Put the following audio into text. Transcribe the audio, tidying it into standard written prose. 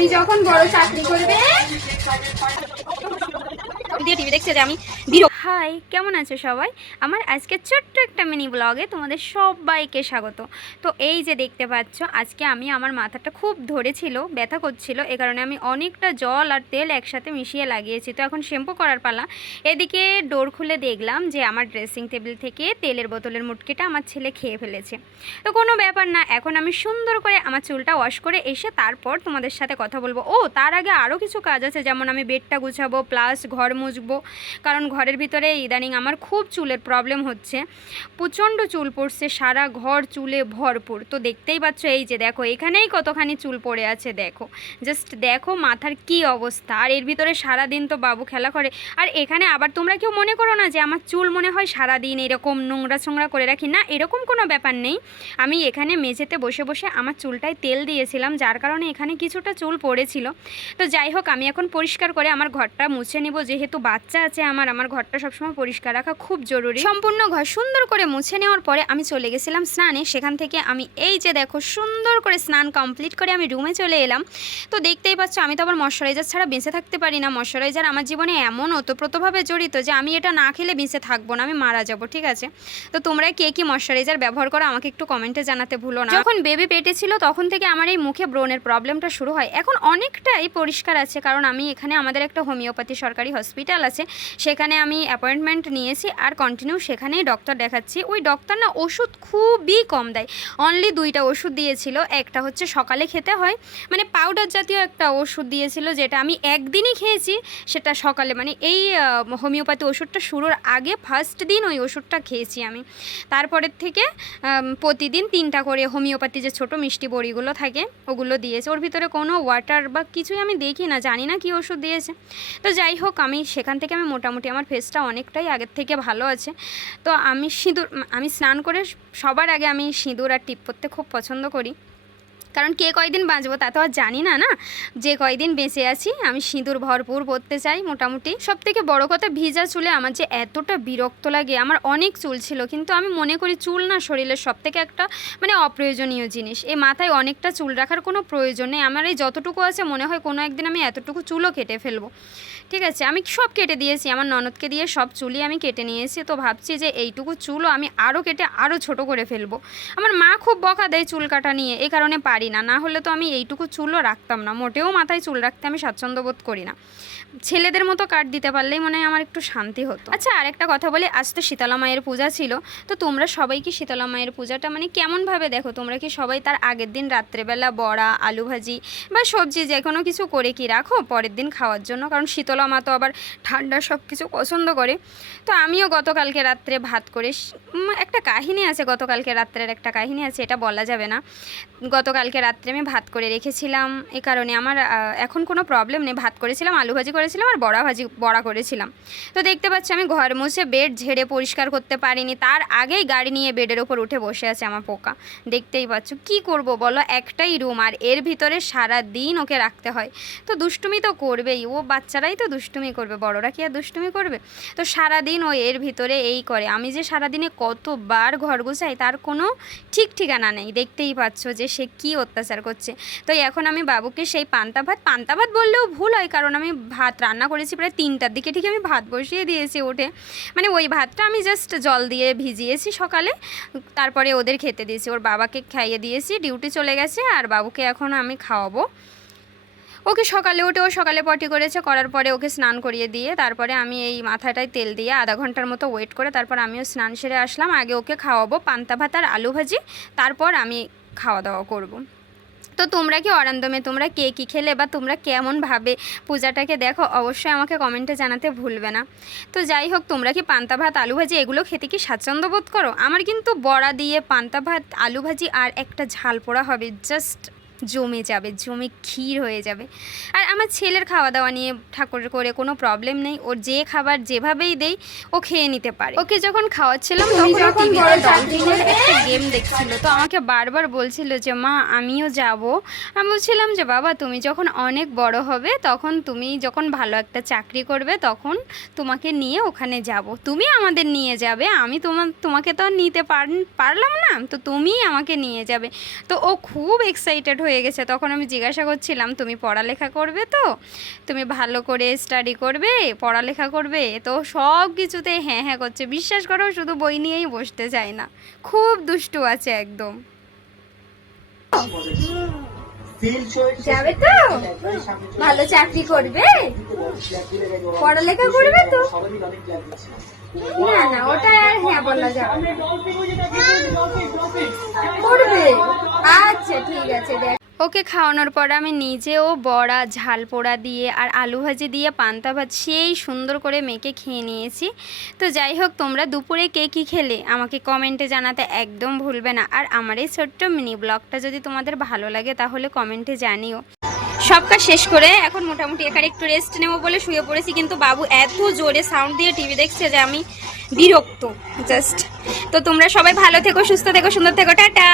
তুমি যখন বড় চাকরি করবে দিয়ে টিভি দেখছে যে আমি বিরক্ত। হাই, কেমন আছো সবাই? আমার আজকে ছোট্ট একটা মিনি ব্লগে তোমাদের সবাইকে স্বাগত। তো এই যে দেখতে পাচ্ছ, আজকে আমি আমার মাথাটা খুব ধরেছিল, ব্যথা করছিল, এ কারণে আমি অনেকটা জল আর তেল একসাথে মিশিয়ে লাগিয়েছি। তো এখন শ্যাম্পু করার পালা। এদিকে ডোর খুলে দেখলাম যে আমার ড্রেসিং টেবিল থেকে তেলের বোতলের মুটকিটা আমার ছেলে খেয়ে ফেলেছে। তো কোনো ব্যাপার না, এখন আমি সুন্দর করে আমার চুলটা ওয়াশ করে এসে তারপর তোমাদের সাথে কথা বলবো। ও তার আগে আরও কিছু কাজ আছে, যেমন আমি বেডটা গুছাবো, প্লাস ঘর মুছবো, কারণ ঘরের ভিতরে ইদানিং আমার খুব চুলের প্রবলেম হচ্ছে, প্রচণ্ড চুল পড়ছে, সারা ঘর চুলে ভরপুর। তো দেখতেই পাচ্ছ, এই যে দেখো এখানেই কতখানি চুল পড়ে আছে, দেখো জাস্ট দেখো মাথার কি অবস্থা। আর এর ভিতরে সারাদিন তো বাবু খেলা করে। আর এখানে আবার তোমরা কেউ মনে করো না যে আমার চুল মনে হয় সারাদিন এরকম নোংরা ছোংরা করে রাখি, না, এরকম কোনো ব্যাপার নেই। আমি এখানে মেঝেতে বসে বসে আমার চুলটায় তেল দিয়েছিলাম, যার কারণে এখানে কিছুটা চুল পড়েছিল। তো যাই হোক, আমি এখন পরিষ্কার করে আমার ঘরটা মুছে নিব, যেহেতু বাচ্চা আছে আমার ঘরটা সবসময় পরিষ্কার রাখা খুব জরুরি। সম্পূর্ণ ঘর সুন্দর করে মুছে নেওয়ার পরে আমি চলে গেছিলাম স্নানে। সেখান থেকে আমি এই যে দেখো সুন্দর করে স্নান কমপ্লিট করে আমি রুমে চলে এলাম। তো দেখতেই পাচ্ছ, আমি তো আবার ময়শ্চারাইজার ছাড়া বেঁচে থাকতে পারি না। ময়শ্চারাইজার আমার জীবনে এমন ওতপ্রোতভাবে জড়িত যে আমি এটা না খেলে বেঁচে থাকবো না, আমি মারা যাবো, ঠিক আছে? তো তোমরা কে কি ময়শ্চারাইজার ব্যবহার করো আমাকে একটু কমেন্টে জানাতে ভুলো না। যখন বেবি পেটে ছিল তখন থেকে আমার এই মুখে ব্রণের প্রবলেমটা শুরু হয়। এখন অনেকটাই পরিষ্কার আছে, কারণ আমি এখানে আমাদের একটা হোমিওপ্যাথি সরকারি হসপিটাল আছে, সেখানে আমি অ্যাপয়েন্টমেন্ট নিয়েছি আর কন্টিনিউ সেখানেই ডক্টর দেখাচ্ছি। ওই ডক্টর না ওষুধ খুবই কম দেয়, অনলি 2টা ওষুধ দিয়েছিল। একটা হচ্ছে সকালে খেতে হয়, মানে পাউডার জাতীয় একটা ওষুধ দিয়েছিল, যেটা আমি একদিনই খেয়েছি, সেটা সকালে, মানে এই হোমিওপ্যাথি ওষুধটা শুরুর আগে ফার্স্ট দিন ওই ওষুধটা খেয়েছি আমি। তারপরের থেকে প্রতিদিন 3টা করে হোমিওপ্যাথি যে ছোটো মিষ্টি বড়িগুলো থাকে ওগুলো দিয়েছে। ওর ভিতরে কোনো ওয়াটার বা কিছুই আমি দেখি না, জানি না কী ওষুধ দিয়েছে। তো যাই হোক, আমি সেখান থেকে আমি মোটামুটি আমার ফেসটা অনেকটাই আগের থেকে ভালো আছে। তো আমি স্নান করে সবার আগে আমি সিঁদুর আর টিপ পরতে খুব পছন্দ করি, কারণ কে কয়দিন বাঁচবো তা তো আর জানি না, না, যে কয়দিন বেঁচে আছি আমি সিঁদুর ভরপুর পরতে চাই মোটামুটি। সবথেকে বড় কথা, ভিজা চুলে আমার যে এতটা বিরক্ত লাগে। আমার অনেক চুল ছিল, কিন্তু আমি মনে করি চুল না শরীরের সবথেকে একটা মানে অপ্রয়োজনীয় জিনিস। এই মাথায় অনেকটা চুল রাখার কোনো প্রয়োজন নেই। আমার এই যতটুকু আছে মনে হয় কোনো একদিন আমি এতটুকু চুলও কেটে ফেলবো, ঠিক আছে? আমি সব কেটে দিয়েছি, আমার ননদকে দিয়ে সব চুলই আমি কেটে নিয়েছি। তো ভাবছি যে এইটুকু চুলও আমি আরও কেটে আরও ছোট করে ফেলবো। আমার মা খুব বকা দেয় চুল কাটা নিয়ে, এই কারণে পারি না, না হলে তো আমি এইটুকু চুলও রাখতাম না। মোটেও মাথায় চুল রাখতে আমি স্বাচ্ছন্দ্য বোধ করি না। ছেলেদের মতো কাট দিতে পারলেই মনে হয় আমার একটু শান্তি হতো। আচ্ছা, আর একটা কথা বলি, আজ তো শীতলা মায়ের পূজা ছিল। তো তোমরা সবাই কি শীতলা মায়ের পূজাটা মানে কেমনভাবে দেখো? তোমরা কি সবাই তার আগের দিন রাত্রেবেলা বড়া, আলু ভাজি বা সবজি যে কোনো কিছু করে কি রাখো পরের দিন খাওয়ার জন্য? কারণ শীতলা মা তো আবার ঠান্ডা সব কিছু পছন্দ করে। তো আমিও গতকালকে রাত্রে ভাত করে, একটা কাহিনী আছে, গতকালকে রাত্রের একটা কাহিনী আছে, এটা বলা যাবে না। গতকালকে রাত্রে আমি ভাত করে রেখেছিলাম, এ কারণে আমার এখন কোনো প্রবলেম নেই। ভাত করেছিলাম, আলু ভাজি করেছিলাম আর বড়া করেছিলাম। তো দেখতে পাচ্ছি আমি ঘর মুছে বেড ঝেড়ে পরিষ্কার করতে পারিনি, তার আগেই গাড়ি নিয়ে বেডের ওপর উঠে বসে আছে আমার পোকা। দেখতেই পাচ্ছ, কি করব বলো, একটাই রুম আর এর ভিতরে সারা দিন ওকে রাখতে হয়। তো দুষ্টুমি তো করবেই, ও বাচ্চারাই তো দুষ্টুমি করবে, বড়রা কি আর দুষ্টুমি করবে? তো সারাদিন ও এর ভিতরে এই করে। আমি যে সারাদিনে কতবার ঘর গুছাই তার কোনো ঠিক ঠিকানা নেই। দেখতেই পাচ্ছ যে সে কি অত্যাচার করছে। তো এখন আমি বাবুকে সেই পান্তা ভাত বললেও ভুল হয়, কারণ আমি ভাত রান্না করেছি প্রায় 3টার দিকে, ঠিক আমি ভাত বসিয়ে দিয়েছি উঠে। মানে ওই ভাতটা আমি জাস্ট জল দিয়ে ভিজিয়েছি সকালে, তারপরে ওদের খেতে দিয়েছি, ওর বাবাকে খাইয়ে দিয়েছি, ডিউটি চলে গেছে, আর বাবুকে এখন আমি খাওয়াবো। ওকে সকালে উঠে, ও সকালে পটি করেছে, করার পরে ওকে স্নান করিয়ে দিয়ে তারপরে আমি এই মাথাটায় তেল দিয়ে আধা ঘন্টার মতো ওয়েট করে তারপর আমিও স্নান সেরে আসলাম। আগে ওকে খাওয়াবো পান্তা ভাত আর আলু ভাজি, তারপর আমি খাওয়া দাওয়া করব। তো তোমরা কি অরান্দমে তোমরা কে কী খেলে বা তোমরা কেমনভাবে পূজাটাকে দেখো অবশ্যই আমাকে কমেন্টে জানাতে ভুলবে না। তো যাই হোক, তোমরা কি পান্তা ভাত আলু ভাজি এগুলো খেতে কি স্বাচ্ছন্দ্য বোধ করো? আমার কিন্তু বড়া দিয়ে পান্তা ভাত আলু ভাজি আর একটা ঝাল পোড়া হবে, জাস্ট জমে যাবে, জমে ক্ষীর হয়ে যাবে। আর আমার ছেলের খাওয়া দাওয়া নিয়ে ঠাকুর করে কোনো প্রবলেম নেই, ওর যে খাবার যেভাবেই দেই ও খেয়ে নিতে পারে। ওকে যখন খাওয়াচ্ছিলাম তখন টিভিতে ডলফিনের একটা গেম দেখছিল, তো আমাকে বারবার বলছিল যে মা আমিও যাব। আমি বলছিলাম যে বাবা তুমি যখন অনেক বড় হবে, তখন তুমি যখন ভালো একটা চাকরি করবে, তখন তোমাকে নিয়ে ওখানে যাব, তুমি আমাদের নিয়ে যাবে, আমি তোমাকে তো আর নিতে পারলাম না, তো তুমিই আমাকে নিয়ে যাবে। তো ও খুব এক্সাইটেড হয়ে হয়ে গেছে। তখন আমি জিজ্ঞাসা করছিলাম তুমি পড়ালেখা করবে তো, তুমি ভালো করে স্টাডি করবে, পড়ালেখা করবে? তো সব কিছুতে হ্যাঁ হ্যাঁ করছে। বিশ্বাস করো, শুধু বই নিয়েই বসতে চায় না, খুব দুষ্টু আছে একদম। যাবে তো, ভালো চাকরি করবে, পড়ালেখা করবে তো? না না, ওটা আর হ্যাঁ বলা যাবে না। করবে, আচ্ছা ঠিক আছে। দেখ, ওকে খাওয়ানোর পর আমি নিজেও বড়া, ঝাল পোড়া দিয়ে আর আলু ভাজি দিয়ে পান্তা ভাত সেই সুন্দর করে মেখে খেয়ে নিয়েছি। তো যাই হোক, তোমরা দুপুরে কে কী খেলে আমাকে কমেন্টে জানাতে একদম ভুলবে না। আর আমার এই ছোট্ট মিনি ব্লগটা যদি তোমাদের ভালো লাগে তাহলে কমেন্টে জানিও। সব কাজ শেষ করে এখন মোটামুটি এখানে একটু রেস্ট নেবো বলে শুয়ে পড়েছি, কিন্তু বাবু এত জোরে সাউন্ড দিয়ে টিভি দেখছে যে আমি বিরক্ত জাস্ট। তো তোমরা সবাই ভালো থেকো, সুস্থ থেকো, সুন্দর থেকো, টাটা।